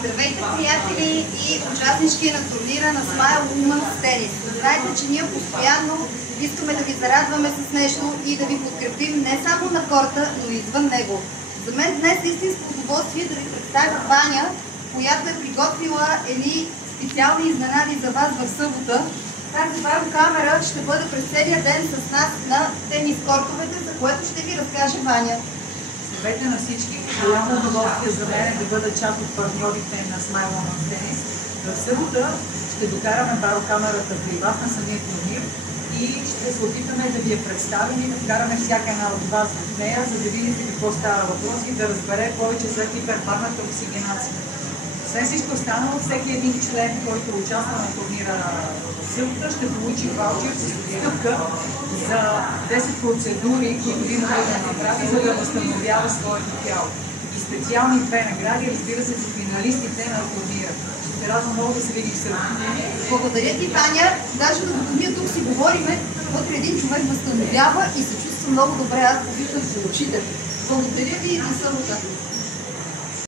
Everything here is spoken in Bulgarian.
Здравейте, приятели и участнички на турнира на Smile Women's Tennis. Знаете, че ние постоянно искаме да ви зарадваме с нещо и да ви подкрепим не само на корта, но и извън него. За мен днес е истинско удоволствие да ви представя Ваня, която е приготвила едни специални изненади за вас в събота. Тази камера ще бъде през целия ден с нас на тенис кортовете, за което ще ви разкаже Ваня. Здравейте на всички! Голямо удоволствие за мен да бъда част от партньорите на Smile Women's Tennis. В събота ще докараме барокамерата при вас на самия турнир и ще се опитаме да ви я представим и да вкараме всяка една от вас в нея, за да видите какво става въпрос и да разбере повече за хипербарната оксигенация. Освен всичко останало, всеки един член, който участва на турнира в събота, ще получи ваучер с отстъпка за 10 процедури, които би могъл да направи, за да възстановява своето тяло. И специални две награди, разбира се, за финалистите на турнира. Ще се радвам много да се видим в събота. Благодаря ти, Ваня. Даже докато ние тук си говориме, вътре един човек възстановява и се чувства много добре. Аз го виждам в очите. Благодаря ви и до събота.